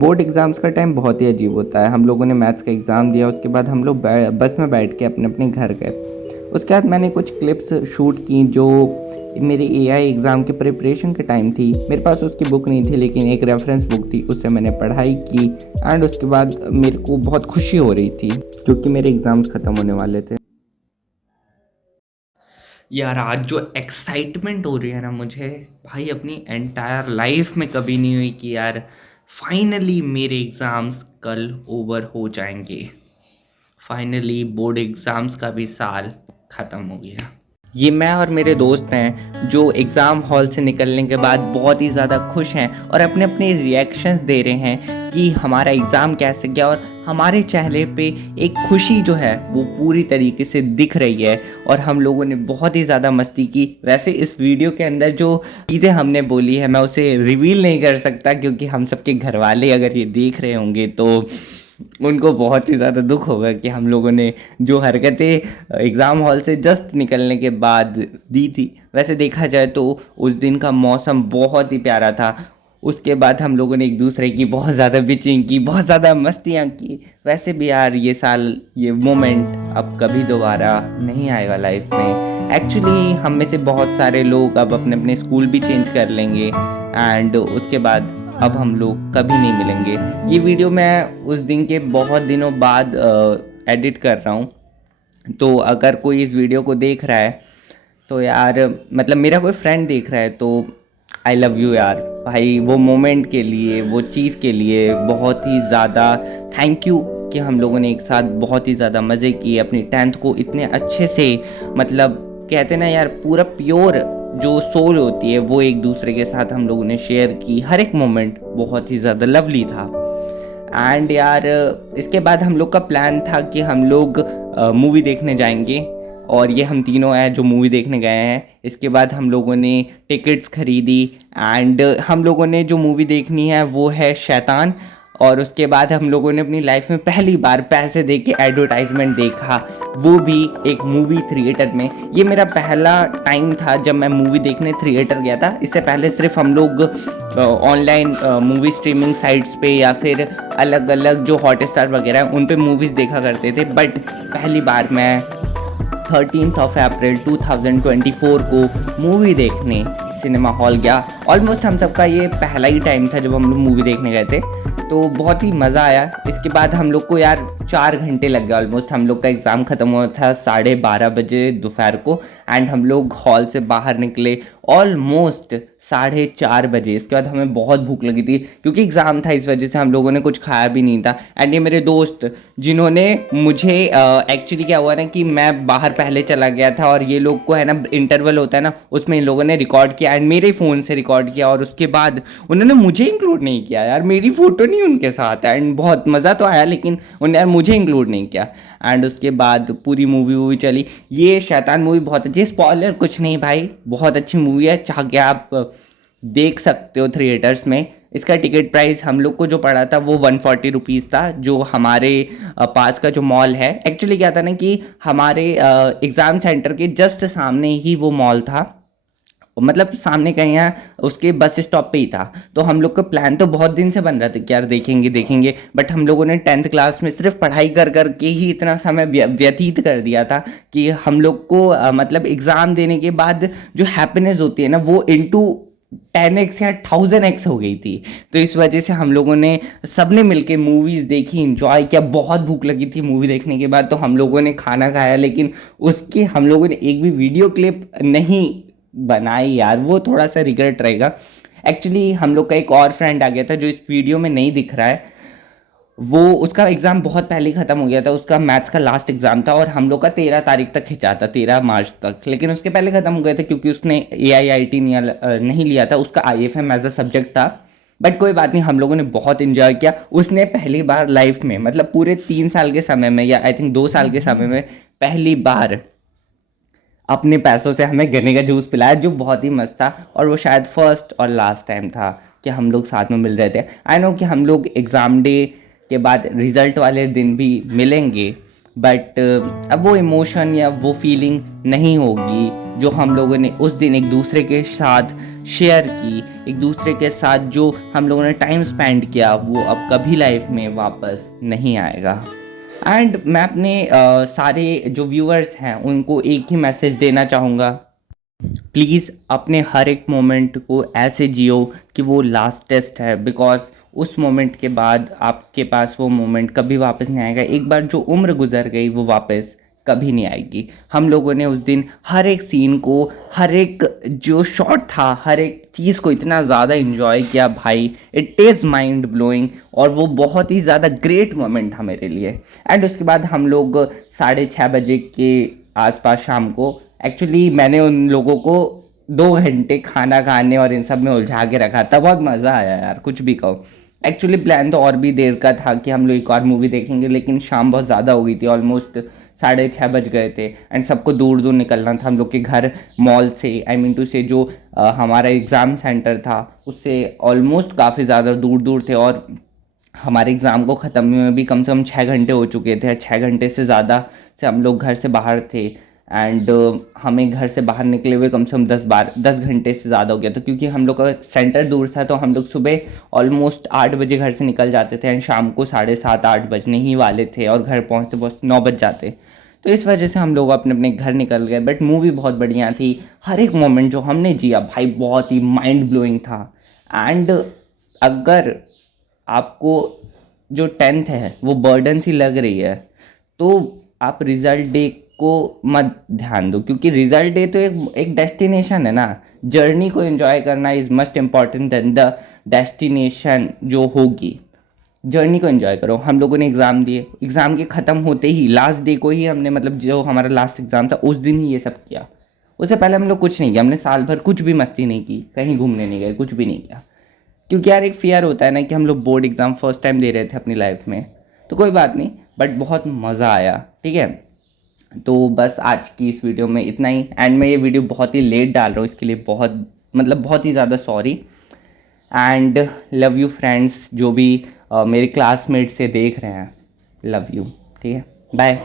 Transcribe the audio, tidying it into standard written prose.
Board exams का time बहुत ही अजीब होता है। हम लोगों ने मैथ्स का एग्ज़ाम दिया, उसके बाद हम लोग बस में बैठ के अपने अपने घर गए। उसके बाद मैंने कुछ क्लिप्स शूट की जो मेरे एआई एग्ज़ाम के प्रिपरेशन के टाइम थी। मेरे पास उसकी बुक नहीं थी, लेकिन एक रेफरेंस बुक थी, उससे मैंने पढ़ाई की। एंड उसके बाद मेरे को बहुत खुशी हो रही थी क्योंकि मेरे एग्ज़ाम्स ख़त्म होने वाले थे। यार आज जो एक्साइटमेंट हो रही है ना मुझे, भाई अपनी एंटायर लाइफ में कभी नहीं हुई कि यार फाइनली मेरे एग्ज़ाम्स कल ओवर हो जाएंगे। फाइनली बोर्ड एग्ज़ाम्स का भी साल ख़त्म हो गया। ये मैं और मेरे दोस्त हैं जो एग्ज़ाम हॉल से निकलने के बाद बहुत ही ज़्यादा खुश हैं और अपने अपने रिएक्शंस दे रहे हैं कि हमारा एग्ज़ाम कैसे गया, और हमारे चेहरे पे एक खुशी जो है वो पूरी तरीके से दिख रही है। और हम लोगों ने बहुत ही ज़्यादा मस्ती की। वैसे इस वीडियो के अंदर जो चीज़ें हमने बोली है मैं उसे रिवील नहीं कर सकता, क्योंकि हम सबके घर वाले अगर ये देख रहे होंगे तो उनको बहुत ही ज़्यादा दुख होगा कि हम लोगों ने जो हरकतें एग्ज़ाम हॉल से जस्ट निकलने के बाद दी थी। वैसे देखा जाए तो उस दिन का मौसम बहुत ही प्यारा था। उसके बाद हम लोगों ने एक दूसरे की बहुत ज़्यादा बिचिंग की, बहुत ज़्यादा मस्तियाँ की। वैसे भी यार ये साल, ये मोमेंट अब कभी दोबारा नहीं आएगा लाइफ में। एक्चुअली हम में से बहुत सारे लोग अब अपने अपने स्कूल भी चेंज कर लेंगे एंड उसके बाद अब हम लोग कभी नहीं मिलेंगे। ये वीडियो मैं उस दिन के बहुत दिनों बाद एडिट कर रहा हूँ। तो अगर कोई इस वीडियो को देख रहा है तो यार, मतलब मेरा कोई फ्रेंड देख रहा है तो आई लव यू यार भाई। वो मोमेंट के लिए, वो चीज़ के लिए बहुत ही ज़्यादा थैंक यू कि हम लोगों ने एक साथ बहुत ही ज़्यादा मज़े किए। अपनी 10th को इतने अच्छे से, मतलब कहते ना यार, पूरा प्योर जो सोल होती है वो एक दूसरे के साथ हम लोगों ने शेयर की। हर एक मोमेंट बहुत ही ज़्यादा लवली था। एंड यार इसके बाद हम लोग का प्लान था कि हम लोग मूवी देखने जाएंगे, और ये हम तीनों हैं जो मूवी देखने गए हैं। इसके बाद हम लोगों ने टिकट्स खरीदी एंड हम लोगों ने जो मूवी देखनी है वो है शैतान। और उसके बाद हम लोगों ने अपनी लाइफ में पहली बार पैसे दे के एडवर्टाइजमेंट देखा, वो भी एक मूवी थिएटर में। ये मेरा पहला टाइम था जब मैं मूवी देखने थिएटर गया था। इससे पहले सिर्फ हम लोग ऑनलाइन मूवी स्ट्रीमिंग साइट्स पे या फिर अलग अलग जो हॉटस्टार वगैरह हैं उन पे मूवीज़ देखा करते थे। बट पहली बार मैं 13 अप्रैल 2024 को मूवी देखने सिनेमा हॉल गया। ऑलमोस्ट हम सबका ये पहला ही टाइम था जब हम लोग मूवी देखने गए थे, तो बहुत ही मज़ा आया। इसके बाद हम लोग को यार 4 घंटे लग गए ऑलमोस्ट। हम लोग का एग्ज़ाम ख़त्म हुआ था 12:30 बजे दोपहर को, एंड हम लोग हॉल से बाहर निकले ऑलमोस्ट 4:30 बजे। इसके बाद हमें बहुत भूख लगी थी क्योंकि एग्ज़ाम था, इस वजह से हम लोगों ने कुछ खाया भी नहीं था। एंड ये मेरे दोस्त जिन्होंने मुझे एक्चुअली क्या हुआ ना कि मैं बाहर पहले चला गया था और ये लोग को है ना इंटरवल होता है ना, उसमें इन लोगों ने रिकॉर्ड किया एंड मेरे फ़ोन से रिकॉर्ड किया, और उसके बाद उन्होंने मुझे इंक्लूड नहीं किया यार। मेरी फ़ोटो नहीं उनके साथ। एंड बहुत मज़ा तो आया, लेकिन उन्होंने यार मुझे इंक्लूड नहीं किया। एंड उसके बाद पूरी मूवी चली। ये शैतान मूवी बहुत अच्छी, स्पॉइलर कुछ नहीं भाई, बहुत अच्छी मूवी है, चाह के आप देख सकते हो थिएटर्स में। इसका टिकट प्राइस हम लोग को जो पड़ा था वो 140 रुपीज़ था, जो हमारे पास का जो मॉल है। एक्चुअली क्या था ना कि हमारे एग्ज़ाम सेंटर के जस्ट सामने ही वो मॉल था, मतलब सामने कहीं यहाँ उसके बस स्टॉप पे ही था। तो हम लोग का प्लान तो बहुत दिन से बन रहा था कि यार देखेंगे देखेंगे, बट हम लोगों ने 10th क्लास में सिर्फ पढ़ाई कर कर के ही इतना समय व्यतीत कर दिया था कि हम लोग को मतलब एग्ज़ाम देने के बाद जो हैप्पीनेस होती है ना वो इंटू 10x या 1000x हो गई थी। तो इस वजह से हम लोगों ने सबने मिलके मूवीज़ देखी, इंजॉय किया। बहुत भूख लगी थी मूवी देखने के बाद, तो हम लोगों ने खाना खाया, लेकिन उसकी हम लोगों ने एक भी वीडियो क्लिप नहीं बनाई यार, वो थोड़ा सा रिग्रेट रहेगा। एक्चुअली हम लोग का एक और फ्रेंड आ गया था जो इस वीडियो में नहीं दिख रहा है। वो उसका एग्ज़ाम बहुत पहले ख़त्म हो गया था, उसका मैथ्स का लास्ट एग्ज़ाम था और हम लोग का 13 तारीख तक खिंचा था, 13 मार्च तक। लेकिन उसके पहले ख़त्म हो गया था क्योंकि उसने AIIT नहीं लिया था, उसका IFM एज अ सब्जेक्ट था। बट कोई बात नहीं, हम लोगों ने बहुत इन्जॉय किया। उसने पहली बार लाइफ में, मतलब पूरे 3 साल के समय में, या आई थिंक 2 साल के समय में पहली बार अपने पैसों से हमें गन्ने का जूस पिलाया, जो बहुत ही मस्त था। और वो शायद फर्स्ट और लास्ट टाइम था कि हम लोग साथ में मिल रहे थे। आई नो कि हम लोग एग्ज़ाम डे के बाद रिज़ल्ट वाले दिन भी मिलेंगे, बट अब वो इमोशन या वो फीलिंग नहीं होगी जो हम लोगों ने उस दिन एक दूसरे के साथ शेयर की, एक दूसरे के साथ जो हम लोगों ने टाइम स्पेंड किया, वो अब कभी लाइफ में वापस नहीं आएगा। एंड मैं अपने सारे जो व्यूअर्स हैं उनको एक ही मैसेज देना चाहूँगा, प्लीज़ अपने हर एक मोमेंट को ऐसे जियो कि वो लास्ट टेस्ट है, बिकॉज उस मोमेंट के बाद आपके पास वो मोमेंट कभी वापस नहीं आएगा। एक बार जो उम्र गुजर गई वो वापस कभी नहीं आएगी। हम लोगों ने उस दिन हर एक सीन को, हर एक जो शॉट था, हर एक चीज़ को इतना ज़्यादा इन्जॉय किया भाई, इट इज़ माइंड ब्लोइंग। और वो बहुत ही ज़्यादा ग्रेट मोमेंट था मेरे लिए। एंड उसके बाद हम लोग 6:30 बजे के आसपास शाम को, एक्चुअली मैंने उन लोगों को 2 घंटे खाना खाने और इन सब में उलझा के रखा था। बहुत मज़ा आया यार, कुछ भी कहो। एक्चुअली प्लान तो और भी देर का था कि हम लोग एक और मूवी देखेंगे, लेकिन शाम बहुत ज़्यादा हो गई थी, ऑलमोस्ट 6:30 बज गए थे। एंड सबको दूर दूर निकलना था हम लोग के घर, मॉल से, आई मीन टू से जो हमारा एग्ज़ाम सेंटर था उससे ऑलमोस्ट काफ़ी ज़्यादा दूर दूर थे। और हमारे एग्ज़ाम को ख़त्म हुए भी कम से कम 6 घंटे हो चुके थे। 6 घंटे से ज़्यादा से हम लोग घर से बाहर थे। एंड हमें घर से बाहर निकले हुए कम से कम 10 घंटे से ज़्यादा हो गया था, क्योंकि हम लोग का सेंटर दूर था। तो हम लोग सुबह ऑलमोस्ट 8 बजे घर से निकल जाते थे एंड शाम को 7:30-8 बजने ही वाले थे और घर पहुँचते पहुँचते 9 बज जाते। तो इस वजह से हम लोग अपने अपने घर निकल गए। बट मूवी बहुत बढ़िया थी। हर एक मोमेंट जो हमने जिया भाई बहुत ही माइंड ब्लोइंग था। एंड अगर आपको जो 10th है वो बर्डन सी लग रही है, तो आप रिज़ल्ट डे को मत ध्यान दो, क्योंकि रिज़ल्ट डे तो एक डेस्टिनेशन है ना। जर्नी को एंजॉय करना is must important than the destination जो होगी। जर्नी को एंजॉय करो। हम लोगों ने एग्ज़ाम दिए, एग्ज़ाम के ख़त्म होते ही लास्ट डे को ही हमने, मतलब जो हमारा लास्ट एग्ज़ाम था उस दिन ही ये सब किया। उससे पहले हम लोग कुछ नहीं किया। हमने साल भर कुछ भी मस्ती नहीं की, कहीं घूमने नहीं गए, कुछ भी नहीं किया। क्योंकि यार एक फियर होता है ना कि हम लोग बोर्ड एग्ज़ाम फर्स्ट टाइम दे रहे थे अपनी लाइफ में। तो कोई बात नहीं, बट बहुत मज़ा आया। ठीक है, तो बस आज की इस वीडियो में इतना ही। एंड मैं ये वीडियो बहुत ही लेट डाल रहा हूँ, इसके लिए बहुत ही ज़्यादा sorry. And love you friends, जो भी मेरे क्लासमेट से देख रहे हैं, लव यू। ठीक है, बाय।